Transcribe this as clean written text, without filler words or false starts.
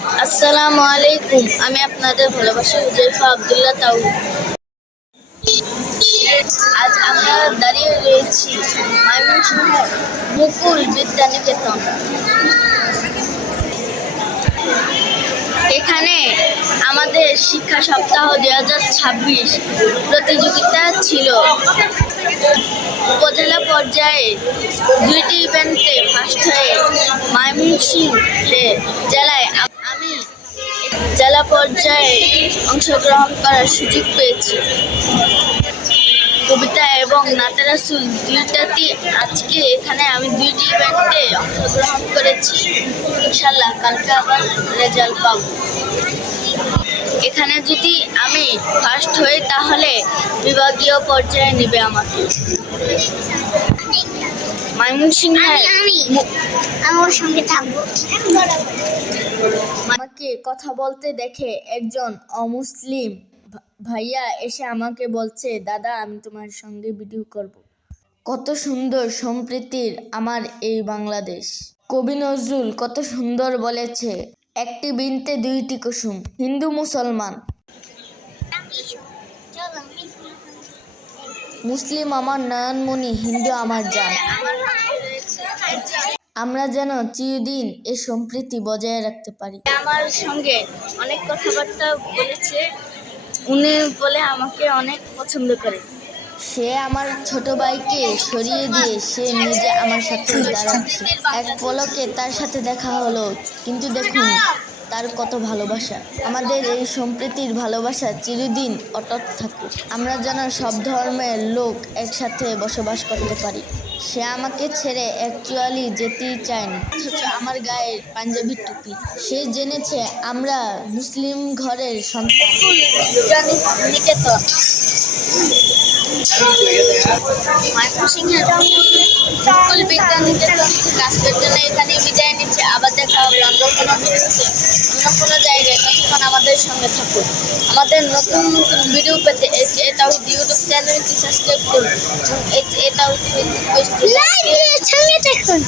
আসসালামু আলাইকুম। আমি আপনাদের ভালোবাসা হুজাইফা আব্দুল্লাহ তাওহিদ। আজ আমরা দাঁড়িয়ে রয়েছি ময়মনসিংহের মুকুল বিদ্যানিকেতন। এখানে আমাদের শিক্ষা সপ্তাহ 2026 প্রতিযোগিতা ছিল। উপজেলা পর্যায়ে 2টি ইভেন্টে ফার্স্ট হয়ে ময়মনসিংহে জেলায় আমি জেলা পর্যায়ে অংশগ্রহণ করার সুযোগ পেয়েছি। কবিতা এবং নাতে রাসূল দুইটাতেই আজকে এখানে আমি 2টি ইভেন্টে অংশগ্রহণ করেছি। ইনশাল্লাহ কালকে আবার রেজাল্ট পাবো। এখানে যদি আমি ফার্স্ট হই তাহলে বিভাগীয় পর্যায়ে নেবে আমাকে। ময়মনসিংহে আমার সঙ্গে থাকবো। আমাকে কথা বলতে দেখে একজন অমুসলিম ভাইয়া এসে আমাকে বলছে, দাদা আমি তোমার সঙ্গে ভিডিও করব। কত সুন্দর সম্প্রীতির আমার এই বাংলাদেশ। কবি নজরুল কত সুন্দর বলেছে, একটি বৃন্তে 2টি কুসুম। হিন্দু মুসলমান, মুসলিম আমার নয়নমণি, হিন্দু আমার জান। আমরা যেন চিরদিন এই সম্প্রীতি বজায় রাখতে পারি। আমার সঙ্গে অনেক কথাবার্তা বলেছে, উনি বলে আমাকে অনেক পছন্দ করে। সে আমার ছোট ভাইকে সরিয়ে দিয়ে সে নিজে আমার সাথে দাঁড়াচ্ছে। এক পলকে তার সাথে দেখা হলো, কিন্তু দেখুন তার কত ভালোবাসা। আমাদের এই সম্প্রীতির ভালোবাসা চিরদিন অটুট থাকুক। আমরা যেন সব ধর্মের লোক একসাথে বসবাস করতে পারি। সে আমাকে ছেড়ে অ্যাকচুয়ালি যেতেই চায় না, অথচ আমার গায়ে পাঞ্জাবি টুপি। সে জেনেছে আমরা মুসলিম ঘরের সন্তান। নিকেতন ময়মনসিংহের মুকুল বিদ্যানিকেতন থেকে আজকের জন্য এখানে বিদায় নিচ্ছে। আবার দেখা হবে অন্য কোনো ভিডিওতে, অন্য কোনো জায়গায়। ততক্ষণ আমাদের সঙ্গে থাকুন। আমাদের নতুন নতুন ভিডিও পেতে তাওহিদ ইউটিউব চ্যানেলটি সাবস্ক্রাইব করুন এবং তাওহিদ ফেসবুক পেজটি লাইক দিয়ে সঙ্গে থাকুন।